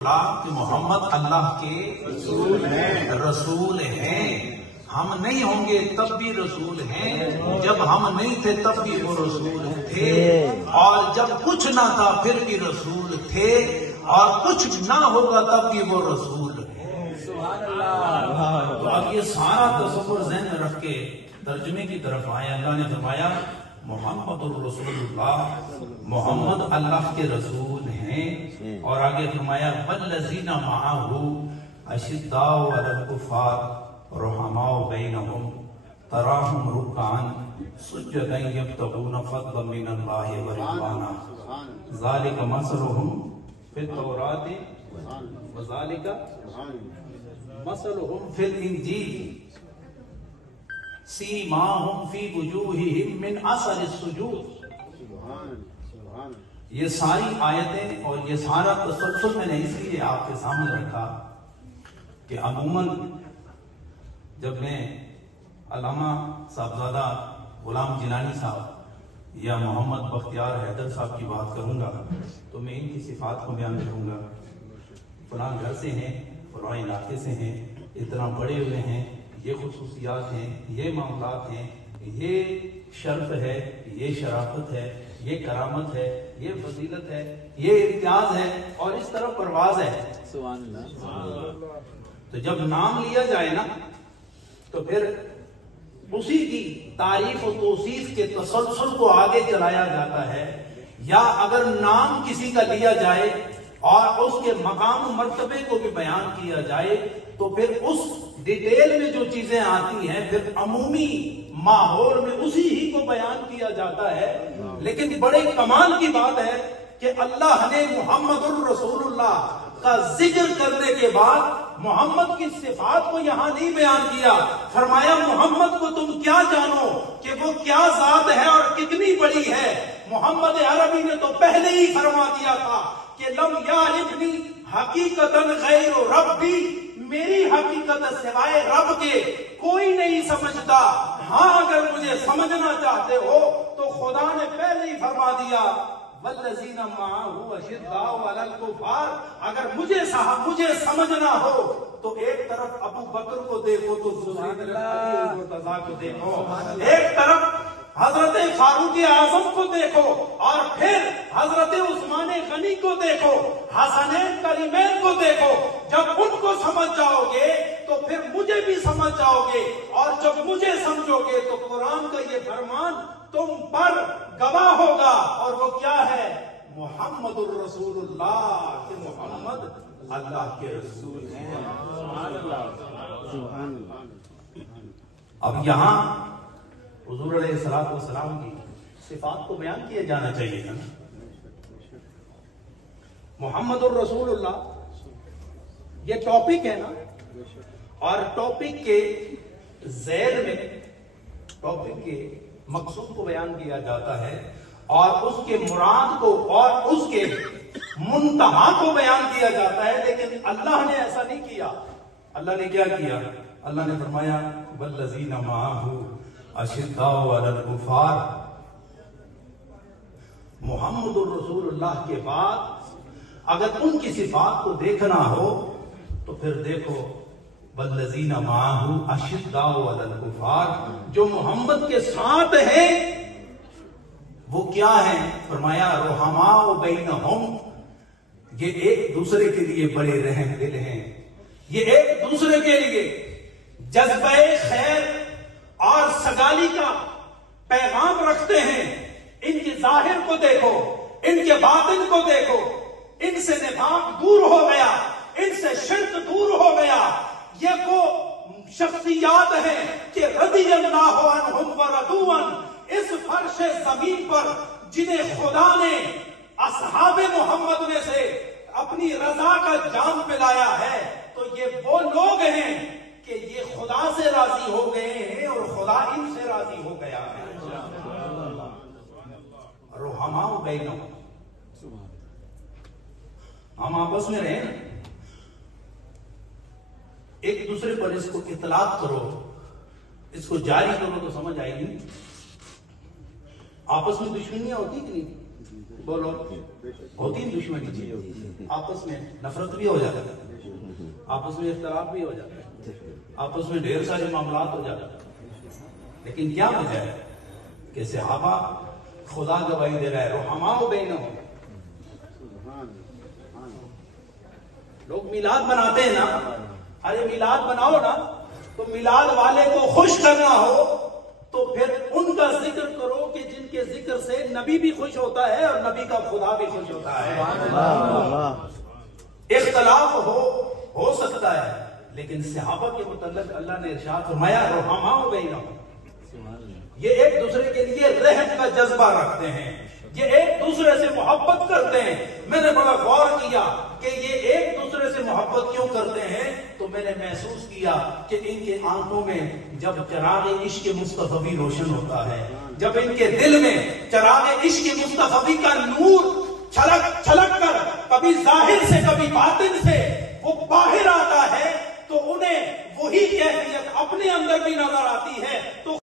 کہ محمد اللہ کے رسول ہیں. ہم نہیں ہوں گے تب بھی رسول ہیں، جب ہم نہیں تھے تب بھی وہ رسول تھے، اور جب کچھ نہ تھا پھر بھی رسول تھے، اور کچھ نہ ہوگا تب بھی وہ رسول ہیں. تو اب یہ سارا تصور ذہن میں رکھ کے ترجمے کی طرف آئے. اللہ نے فرمایا محمد الرسول اللہ، محمد اللہ کے رسول ہیں. اور آگے فرمایا والذین معہ اشداء علی الکفار رحماء بینہم تراہم رکعا سجدا یبتغون فضلا من اللہ ورضوانا ذالک مثلہم فی التوراۃ وذالک مثلہم فی الانجیل سیماہم فی وجوہہم من اثر السجود. یہ ساری آیتیں اور یہ سارا تسلسل میں نے اس لیے آپ کے سامنے رکھا کہ عموماً جب میں علامہ صاحبزادہ غلام جیلانی صاحب یا محمد بختیار حیدر صاحب کی بات کروں گا تو میں ان کی صفات کو بیان کروں گا. فلاں گھر سے ہیں، فلاں علاقے سے ہیں، اتنا بڑے ہوئے ہیں، یہ خصوصیات ہیں، یہ معاملات ہیں، یہ شرف ہے، یہ شرافت ہے، یہ کرامت ہے، یہ فضیلت ہے، یہ امتیاز ہے، اور اس طرف پرواز ہے. سبحان اللہ. تو جب نام لیا جائے نا تو پھر اسی کی تعریف و توصیف کے تسلسل کو آگے چلایا جاتا ہے. یا اگر نام کسی کا لیا جائے اور اس کے مقام و مرتبے کو بھی بیان کیا جائے تو پھر اس ڈیٹیل میں جو چیزیں آتی ہیں پھر عمومی ماحول میں اسی ہی کو بیان کیا جاتا ہے. لیکن بڑے کمال کی بات ہے کہ اللہ نے محمد الرسول اللہ کا ذکر کرنے کے بعد محمد کی صفات کو یہاں نہیں بیان کیا. فرمایا محمد کو تم کیا جانو کہ وہ کیا ذات ہے اور کتنی بڑی ہے. محمد عربی نے تو پہلے ہی فرما دیا تھا کہ لم یعرفنی حقیقتاً غیر ربی، میری حقیقت سوائے رب کے کوئی نہیں سمجھتا. ہاں اگر مجھے سمجھنا چاہتے ہو تو خدا نے پہلے ہی فرما دیا والذین معہ اشداء علی الکفار. اگر مجھے سمجھنا ہو تو ایک طرف ابو بکر کو دیکھو تو دوسری طرف علی مرتضیٰ کو دیکھو، ایک طرف حضرت فاروق اعظم کو دیکھو اور پھر حضرت عثمان غنی کو دیکھو، حسنین کریمین کو دیکھو. جب ان کو سمجھ جاؤ گے تو پھر مجھے بھی سمجھ جاؤ گے، اور جب مجھے سمجھو گے تو قرآن کا یہ فرمان تم پر گواہ ہوگا. اور وہ کیا ہے؟ محمد الرسول اللہ، کہ محمد اللہ کے رسول ہیں. اب یہاں حضور علیہ السلام کی صفات کو بیان کیا جانا چاہیے نا. محمد الرسول اللہ یہ ٹاپک ہے نا، اور ٹاپک کے زیر میں ٹاپک کے مقصود کو بیان کیا جاتا ہے اور اس کے مراد کو اور اس کے منتہا کو بیان کیا جاتا ہے. لیکن اللہ نے ایسا نہیں کیا. اللہ نے کیا کیا؟ اللہ نے فرمایا والذین معہ اشداء علی الکفار. محمد الرسول اللہ کے بعد اگر ان کی صفات کو دیکھنا ہو تو پھر دیکھو والذین معہ اشداء علی الکفار. جو محمد کے ساتھ ہیں وہ کیا ہیں؟ فرمایا رحماء بینہم، یہ ایک دوسرے کے لیے بڑے رحم دل ہیں، یہ ایک دوسرے کے لیے جذبہ خیر اور سگالی کا پیغام رکھتے ہیں. ان کی ظاہر کو دیکھو، ان کے باطن کو دیکھو، ان سے نفاق دور ہو گیا، ان سے شرک دور ہو گیا. یہ وہ شخصیات ہیں کہ رضی اللہ عنہم ورضوا عنہ، اس فرش زمین پر جنہیں خدا نے اصحاب محمد میں سے اپنی رضا کا جام پلایا ہے. تو یہ وہ لوگ ہیں کہ یہ خدا سے راضی ہو گئے ہیں اور خدا ان سے راضی ہو گیا ہے. رحماء بینہم، ہم آپس میں رہیں، ایک دوسرے پر اس کو اطلاق کرو، اس کو جاری کرو تو سمجھ آئے گی. آپس میں دشمنیاں ہوتی کہ نہیں؟ بولو ہوتی دشمنی چیز، آپس میں نفرت بھی ہو جاتا ہے، آپس میں اختلاف بھی ہو جاتا ہے، آپس میں ڈھیر سارے معاملات ہو جاتے ہیں، لیکن کیا وجہ ہے کہ صحابہ خدا گواہی دے رہا ہے رحماء بینہم. لوگ میلاد مناتے ہیں نا، ارے میلاد بناؤ نا، تو میلاد والے کو خوش کرنا ہو تو پھر ان کا ذکر کرو کہ جن کے ذکر سے نبی بھی خوش ہوتا ہے اور نبی کا خدا بھی خوش ہوتا ہے. اختلاف ہو سکتا ہے، لیکن صحابہ کے متعلق اللہ نے ارشاد فرمایا رحماء بینہم، یہ ایک دوسرے کے لیے رحم کا جذبہ رکھتے ہیں، یہ ایک دوسرے سے محبت کرتے ہیں. میں نے بڑا غور کیا کہ یہ ایک دوسرے سے محبت کیوں کرتے ہیں، تو میں نے محسوس کیا کہ ان کے آنکھوں میں جب چراغ عشق مصطفی روشن ہوتا ہے، جب ان کے دل میں چراغ عشق مصطفی کا نور چھلک کر کبھی ظاہر سے کبھی باطن سے وہ باہر آتا ہے، تو انہیں وہی کیفیت اپنے اندر بھی نظر آتی ہے. تو